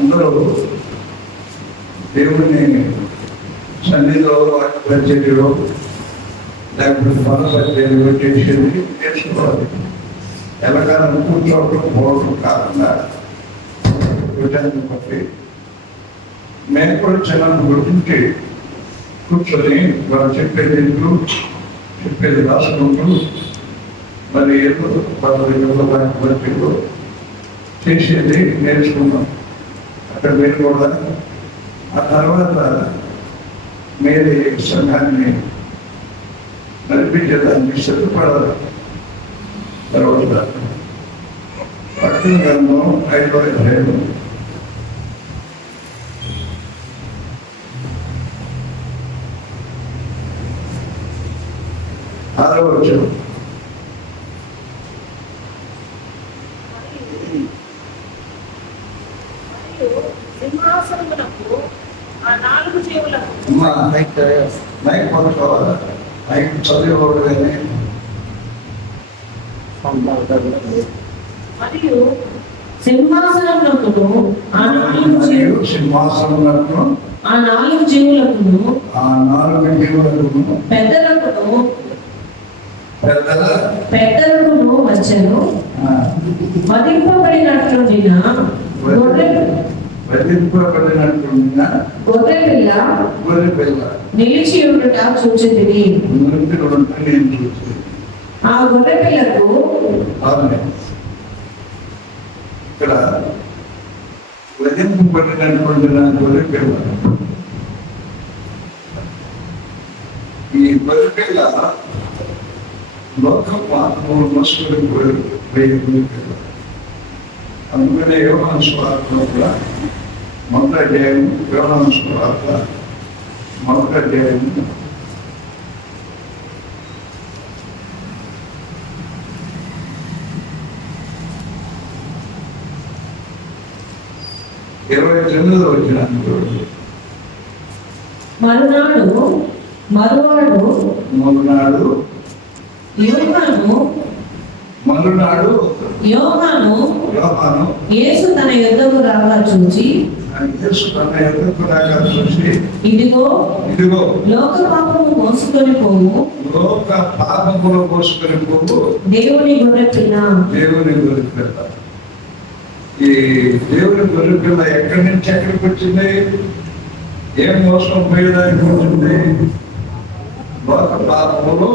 అందరూ దేవుని సన్నిధిలో పరిచర్యలో లేకపోతే మన పరిచర్యలో చేసేది నేర్చుకోవాలి. ఎలాగైనా కూర్చోవడం పోవడం కాకుండా విధాన్ని బట్టి మేము కూడా చిన్న గురించి కూర్చొని వాళ్ళు చెప్పేది ఇంట్లో చెప్పేది రాసుకుంటూ మరి ఏదో వాళ్ళు చేసేది నేర్చుకున్నాం. అక్కడ మీరు కూడా ఆ తర్వాత మీరు సంఘాన్ని నడిపించేదానికి సిద్ధపడాలి. తర్వాత పట్టణ గ్రంథం 5వ అధ్యాయం 6వ వచనం. సింహాసనమునకు ఆ 4 చెవులకు మైక్ పట్టుకోవాలి. మైక్ చదివేవాడు కానీ మరియు సింహాసనమునకు ఆ 4 జీవులకును పెద్దలకును వచ్చెను. వధింపబడినట్లుండిన గొర్రె పిల్ల నిలిచి ఉండుట చూచితిని. ఆ గొర్రె పిల్లకు ఇక్కడ వధింపబడినటువంటి గొర్రె పిల్ల, ఈ గొర్రె పిల్ల లోక పాపములు మోసుకొని పోయే గొర్రె పిల్ల. అందుకనే యోహాను సువార్తలో కూడా మొదటి అధ్యాయం, యోహాను సువార్త మొదటి అధ్యాయం 29వ వచనంలో మరునాడు యోహాను యేసు తన యొద్దకు రాగా చూచి ఇదిగో లోక పాపము మోసుకొని పోవు దేవుని గొర్రె పిల్ల. ఈ దేవుని గొర్రె పిల్ల ఎక్కడి నుంచి ఎక్కడికి వచ్చింది? ఏం మోసం పోయేదానికి వచ్చింది? లోక పాపములు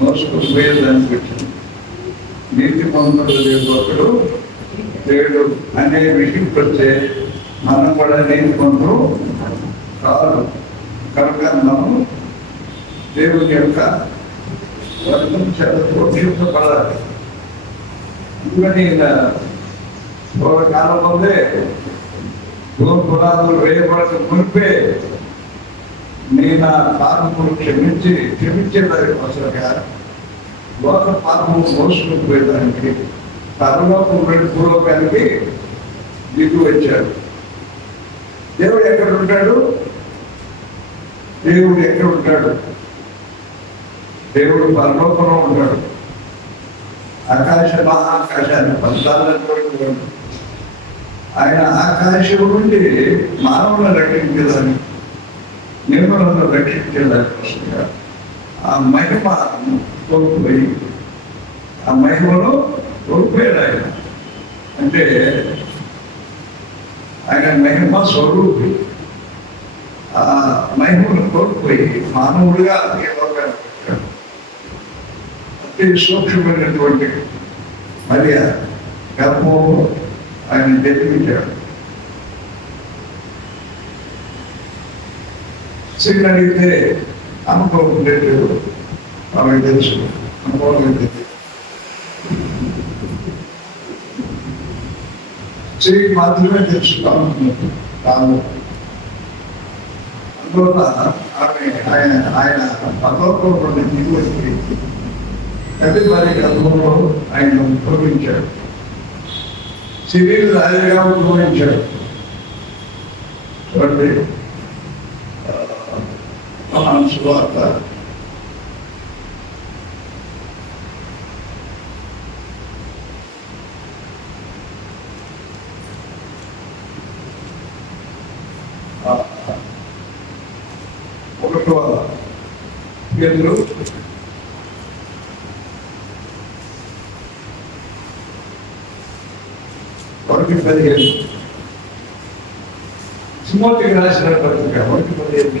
మోసుకొని పోయేదానికి వచ్చింది. నీతి మంత్రులు ఒకడు లేడు అనే విషయం వస్తే మనం కూడా నీతి మంత్రులు కాదు. కనుక మనం దేవుని యొక్క వర్గం చేత పోషించబడాలి. అందుకని పూర్వకాలం ముందే పునాదులు వేయబడక మునిపే నీ నా పాపములు క్షమించేదానికి అవసరంగా లోక పాపము మోసుకుని పోయేదానికి పరలోకం వెళ్ళి పూర్వకానికి దిగు వచ్చాడు. దేవుడు ఎక్కడ ఉంటాడు? దేవుడు పరలోకంలో ఉంటాడు. మహాకాశాన్ని పంచాలన్నటువంటి ఆయన ఆకాశం నుండి మానవులను రక్షించేదాన్ని, నిర్మలను రక్షించేదానికోసంగా ఆ మహిమ కోల్పోయి ఆ మహిమలో కోల్పోయాడు. ఆయన అంటే ఆయన మహిమ స్వరూపి. ఆ మహిమను కోల్పోయి మానవుడిగా అతి సూక్ష్మమైనటువంటి మరియ గర్భం ఆయన జన్మించాడు. స్త్రీని అడిగితే అనుభవం ఉండేది ఆమెకు తెలుసు. అనుభవం లేదు. స్త్రీకి మాత్రమే తెలుసు కాదు. అందువల్ల ఆయన పరలోకంలో దిగువచ్చి తల్లి వారి గర్భంలో ఆయన ఉద్భవించాడు. శరీర రాజుగా ఉద్భవించాడు. చూడండి సువార్త 6వ పేతురు 1:15 తిమోతికి రాసిన పత్రిక 1:15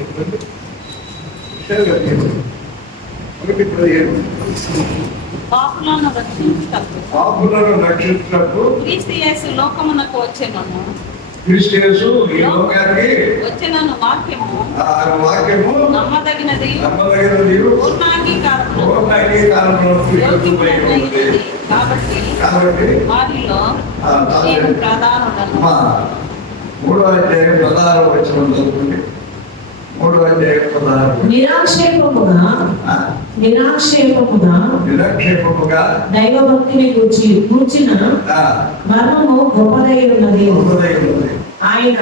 పాపులను రక్షించుటకు క్రీస్తు యేసు లోకమునకు వచ్చెనను. క్రీస్తు యేసు ఈ లోకానికి వచ్చెనను వాక్యము వాక్యము నమ్మదగినది పూర్ణాంగీకారములకు యోగ్యమైనది. కాబట్టి వారిలో నేను ప్రధానుడను. 3వ అధ్యాయం 16వ వచనం చదువుకోండి. 3వ అధ్యాయం 16. నిరాక్షేపముగా దైవభక్తిని కూర్చిన మర్మము గొప్పదై ఉన్నది. ఆయన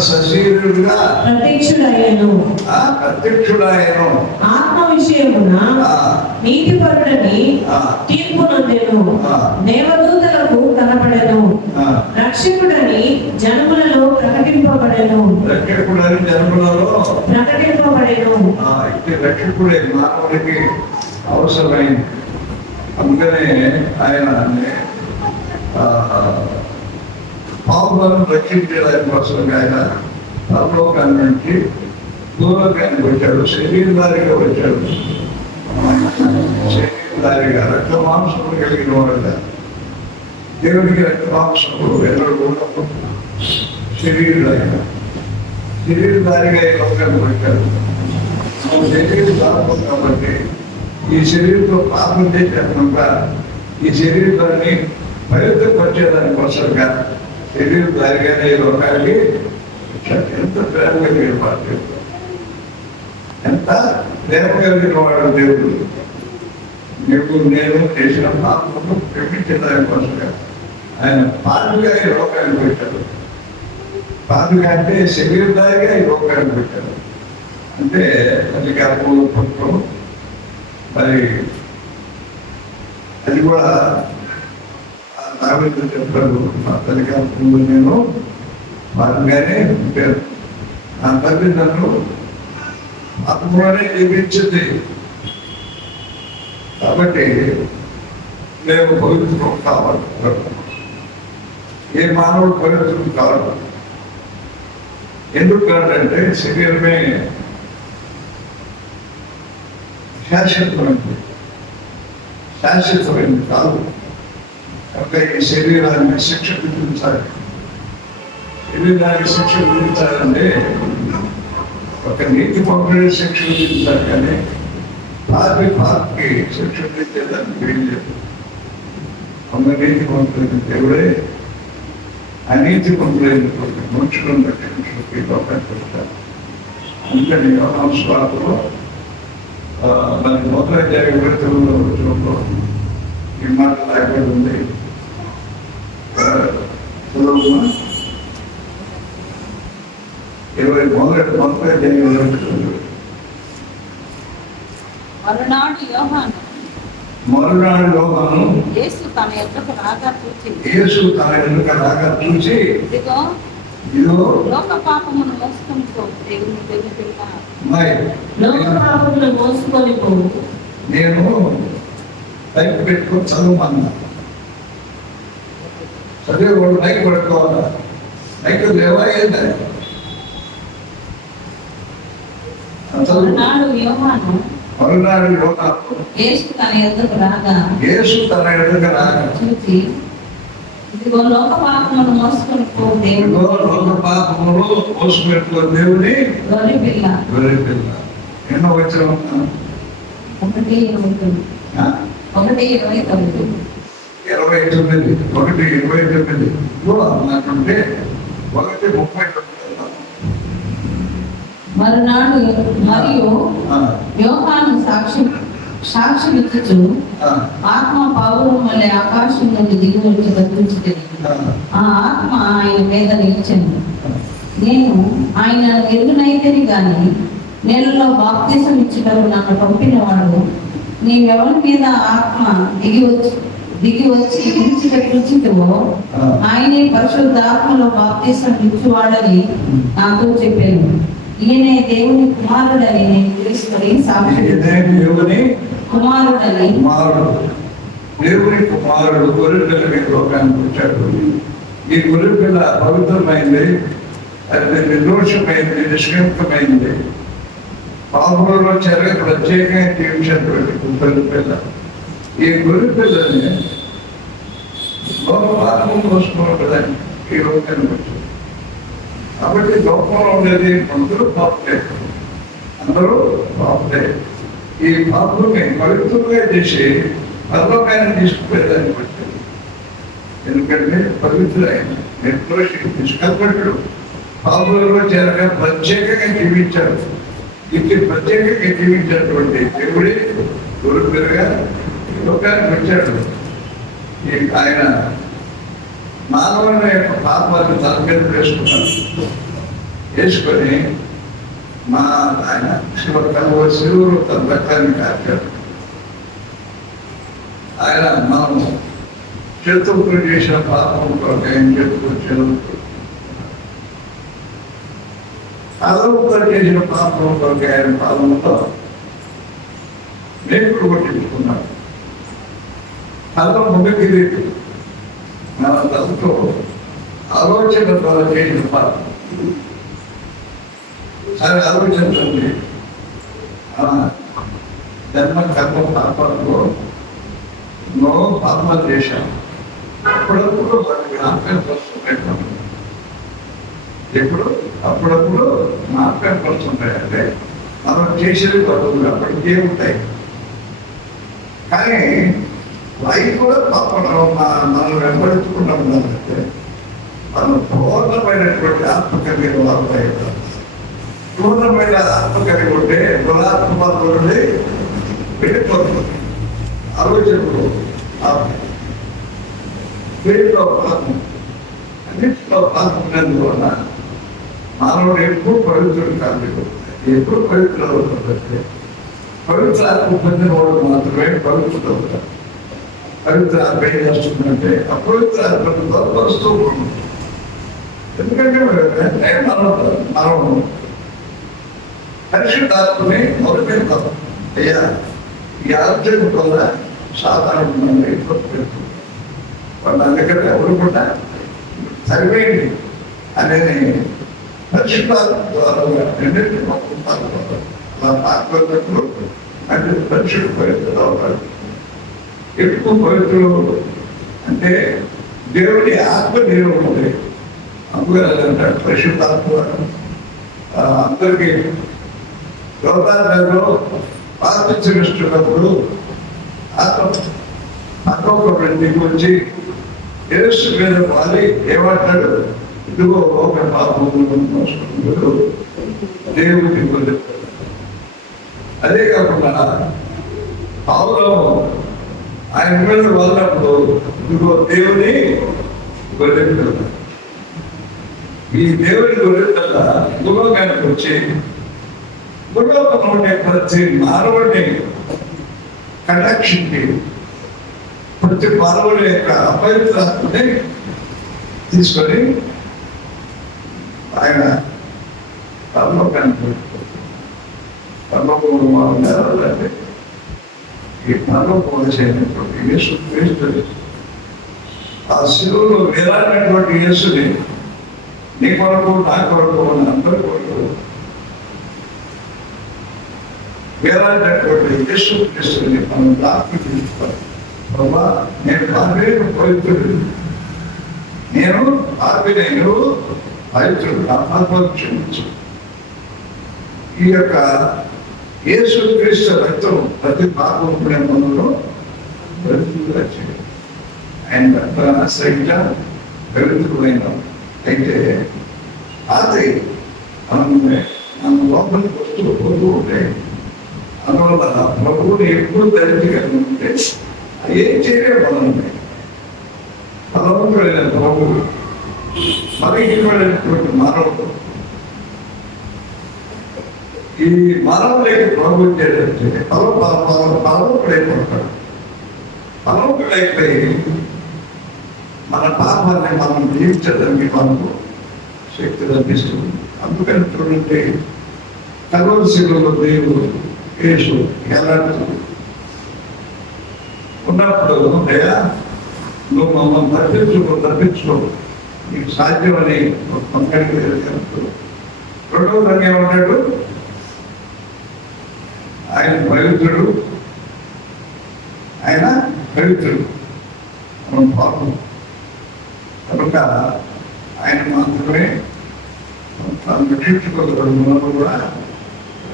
సశరీరుడుగా ప్రత్యక్షుడాయను. ఆత్మ విషయమున నీతిపరుడని తీర్పు నొందెను. దేవదూతలకు కనపడెను. రక్షకుడని జనములలో ప్రకటింపబడెను. రక్షకుడే మానవుడికి అవసరమైంది. అందుకనే ఆయన పావులను రక్షించడానికి కోసం ఆయన పరలోకాన్ని నుంచి భూలోకానికి వచ్చాడు. శరీరధారిగా వచ్చాడు. శరీరధారిగా రక్త మాంసములు కలిగిన వాడుగా. దేవుడికి రక్త మాంసములు ఎన్నడూ ఉన్నప్పుడు శరీరధారిగా ఈ లోకానికి వచ్చాడు. మన శరీరధారం కాబట్టి ఈ శరీరంతో పాపం చేశాను కనుక ఈ శరీరాన్ని పవిత్రపరిచేదాని కోసంగా శరీరధారిగానే ఈ లోకానికి ఎంత ప్రేమ కలిగిన వాడు, ఎంత ప్రేమ కలిగిన వాడు దేవుడు. నేను చేసిన పాపను క్షమించేదాని కోసంగా ఆయన పాదుగా ఈ లోకానికి పెట్టాడు. పాదుగా అంటే శరీరధారిగా ఈ లోకానికి పెట్టాడు. అంటే అది పుత్రం. మరి అది కూడా దావీదు చెప్పాడు, నా తల్లి కాలంలో నేను భాగంగానే ఉంటాను. నా తల్లి నన్ను ఆత్మలోనే జీవించింది. కాబట్టి నేను పవిత్రం కావాలి. ఏ మానవుడు పవిత్రం కావాలి. ఎందుకు కాదంటే శరీరమే శాశ్వతమైనది కాదు. కనుక ఈ శరీరాన్ని శిక్ష విధించాలి. శరీరానికి శిక్ష విధించాలంటే ఒక నీతి పంపిణీ శిక్ష విధించాలి, కానీ పాపకి శిక్ష విధించేదానికి వీల్లేదు. అమ్మ నీతి పంపిణీ దేవుడే అనీతి పంపిణీ మనుషులను రక్షించడానికి లోకానికి వస్తారు. అందుకని యోహాను సువార్తలో మరి 1:29 వచనంలో ఈ మాట రాయబడి ఉంది. చదువుమా 21:29. మరునాడు యోహాను యేసు తన ఎదుట రాగా చూసి ఇదిగో లోక పాపమును మోసుకొని పో. నేను బైక్ పెట్టుకొని చదువుమన్నా. చదివేవాడు బైక్ పెట్టుకోవాలా? బైక్ లేవా? ఏంటంటే మరునాడు యోహాను యేసు తన ఎదుటకు రాగా చూసి ఇదిగో లోక పాపమును మోసుకొని పో దేవుని గొర్రె పిల్ల. ఎన్నో వచ్చిన 1:29. 1:29 నాకుంటే 1:30. మరునాడు మరియు యోహాను సాక్ష్యమిచ్చుచు ఆత్మ పౌరం వల్లే ఆకాశం నుండి దిగి వచ్చి బతికించుతుంది. ఆ ఆత్మ ఆయన మీద నిలిచాను. నేను ఆయన ఎరుగునైతేని గాని నేలలో బాప్తిసం ఇచ్చుటకు నన్ను పంపిన వాడు నీవెవరి మీద ఆత్మ దిగి దిగి వచ్చి పిలిచిటో ఆయనే పరిశుద్ధాత్మలో బాప్తిసం ఇచ్చువాడని నాతో చెప్పాను. ఈయనే దేవుని కుమారుడని నేను తెలుసుకొని సాక్షి దేవుని కుమారుడని దేవుని కుమారుడు గొర్రెపిల్ల మీద లోకానికి వచ్చాడు. ఈ గొర్రెపిల్ల పవిత్రమైంది, అది నిర్దోషమైంది, నిష్కల్మకమైంది, పాపంలో చెరగ ప్రత్యేకంగా జీవించినటువంటి గొర్రెపిల్ల. ఈ గొర్రెపిల్లని పాపం కోసుకోవడానికి ఈ లోకానికి వచ్చాడు. కాబట్టి లోకంలో ఉండేది అందరూ పాపలే, అందరూ పాపలే. ఈ పాపని పవిత్రంగా చేసి పరలోకాన్ని తీసుకుపోయేదాన్ని బట్టి, ఎందుకంటే పవిత్రులైన నిర్దోషి నిష్కల్మకుడు పాపంలో చేరక ప్రత్యేకంగా జీవించాడు. ఇది ప్రత్యేకంగా జీవించినటువంటి దేవుడే గొర్రెపిల్లగా లోకానికి వచ్చాడు. ఆయన మానవుని యొక్క పాపాన్ని తల మీద వేసుకొని ఆయన శివుడు తన రక్తాన్ని కాచాడు. ఆయన మనం చేతులు చేసిన పాపం కొరకు ఆయన చేతులు అదవుతో చేసిన పాపం కొరకు ఆయన పాపంతో మేకుడు కొట్టించుకున్నాడు. అదో ముందుకి మన తనతో ఆలోచన ద్వారా చేసిన పాపం. సరే ఆలోచించండి, జన్మ కర్మ పాపంలో ఎన్నో పాపాలు చేశాం. అప్పుడప్పుడు వాటి జ్ఞాపకం వస్తుంటాయి. అప్పుడప్పుడు జ్ఞాపకం వస్తుంటాయి. అంటే మనం చేసేది పదవులు అప్పటికే ఉంటాయి. కానీ అవి కూడా పాపం మనం వెంబడించుకుంటాం అంటే మనం పూర్ణమైనటువంటి ఆత్మ కలిగిన వారు అవుతాం. పూర్ణమైన ఆత్మ కలిగి ఉంటే గుణాత్మక నుండి వెళ్ళిపోతుంది. ఆలోచనలు వీటిలో పాపం, అన్నింటిలో పాపం ఉన్నందువల్ల మానవుడు ఎప్పుడు పవిత్రుడు కాదు. ఎప్పుడు పవిత్రులు అవుతుందంటే పవిత్ర ఆత్మ పొందిన వాడు మాత్రమే పవిత్రుడు అవుతారు. పవిత్ర ఆత్మ ఏం చేస్తుందంటే అపవిత్ర ఆత్మను బలపరుస్తూ ఉంటుంది. ఎందుకంటే మనం పరిశుద్ధాత్మని మొదలుపెడతాం. అయ్యా ఈ ఆలోచన వల్ల సాధారణ వాళ్ళు అందుకని ఎవరు కూడా సరిపోయింది అనేది పరిశుద్ధాత్మ ద్వారా రెండింటిని అలా పాల్గొన్నప్పుడు అంటే పరిశుద్ధ పవిత్రులు అవుతాడు. ఎక్కువ పవిత్రులు అంటే దేవుడి ఆత్మ దేవుడు ఉంది. అందుకంటాడు పరిశుద్ధాత్మ అందరికీ యోగాలో ప్రార్థించినప్పుడు ఆత్మ గురించి యేసు మీద వాలి ఏమంటాడు? ఇదిగో ఒక పాపములు దేవుడి గురించి. అదే కాకుండా పావులో ఆయన మీద వాళ్ళప్పుడు ఇదిగో దేవుని గొర్రెపిల్ల. ఈ దేవుని గొర్రెపిల్ల భూలోకానికి వచ్చి భూలోకంలో ఉండే ప్రతి మానవుడిని కటాక్షించి ప్రతి మానవుడి యొక్క అపవిత్రాత్మని తీసుకొని ఆయన పరలోకానికి పరలోకంలో అంటే ఈ పరలోకం చేయనటువంటి యేసు క్రీస్తు ఆ శిలువలో వేలాడినటువంటి యేసుని నీ కొరకు నా కొరకు అందరి కొరకు వేలాడినటువంటి యేసు క్రీస్తుని మనం దాపి తీసుకోవాలి. బాబా నేను పాపేను పవిత్రుడు, నేను పాపినైను పవిత్రుడు, నా పాపాలు క్షమించు. ఈ యొక్క యేసు క్రీస్తు రక్తం ప్రతి పాపం మనలో పవిత్రులుగా చేయాలి. ఆయన రక్తాన్ని ఆశ్రయించా పవిత్రులైన అయితే అది మనం లోపలికి వస్తూ ఉంటే అందువల్ల ప్రభువుని ఎప్పుడు ధరించగలిగి ఉంటే ఏం చేయలేదు. బలవంతుడైన ప్రభువు మరిగినటువంటి మానవుడు ఈ మానవులకి ప్రభు చేయాలంటే బలవంతుడైపోతాడు. పరలోకుడైపోయి మన పాపాన్ని మనం జీవించడానికి మనకు శక్తి లభిస్తుంది. అందుకని చూడండి, కలవలసిలో దేవుడు యేసు ఎలాంటి ఉన్నప్పుడు అయ్యా నువ్వు మమ్మల్ని తప్పించు నీకు సాధ్యమని పంపడికి వెళ్తాడు. రెండవ రంగం ఏమన్నాడు? ఆయన పవిత్రుడు, ఆయన పవిత్రుడు, మనం పాపం కనుక ఆయన మాత్రమే తను రక్షించుకోగలడు, మనం కూడా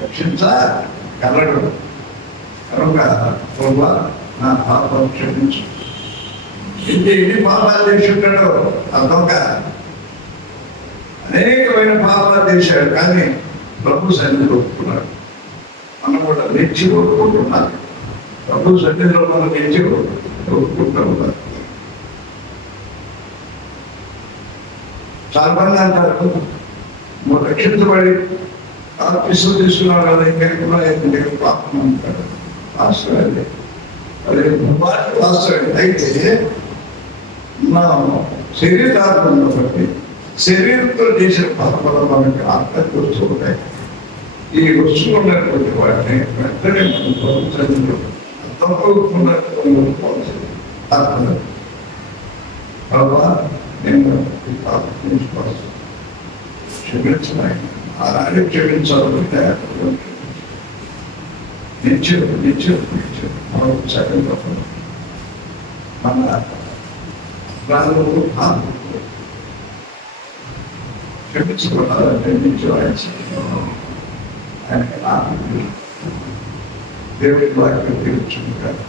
రక్షించగలడు. కనుక ప్రభా నా పాపం క్షమించు. ఎన్ని పాపాలు చేసి ఉంటాడో ఆ దొంగ, అనేకమైన పాపాలు చేశాడు, కానీ ప్రభు సన్నిధిలో ఒప్పుకున్నాడు. మనం కూడా నిలిచి ఒప్పుకుంటున్నాం. ప్రభు సన్నిధిలో మనం నిలిచి ఒప్పుకుంటూ ఉన్నారు. చాలా మంది అంటారు నువ్వు రక్షించబడి ఆఫీసులు తీసుకున్నావు కదా, ఇంకా పాపం అంటారు. వాస్తవే, అది వాస్తవే. అయితే నా శరీరాలను బట్టి శరీరంతో చేసిన పాపలు మనకి ఆత్మకు వస్తున్నాయి. ఈ వస్తువులు ఉన్నటువంటి వాటిని వెంటనే మనం ప్రభుత్వంలో తప్పవుతున్నటువంటి ఆత్మ ప్రభావ నేను క్షమించలేను, అలాగే క్షమించాలంటే నిత్యం సరిగ్గా మన ప్రాణులు క్షమించుకోవాలంటే నిత్యం ఆయన దేవుడి వాక్యం తీర్చుకుంటారు.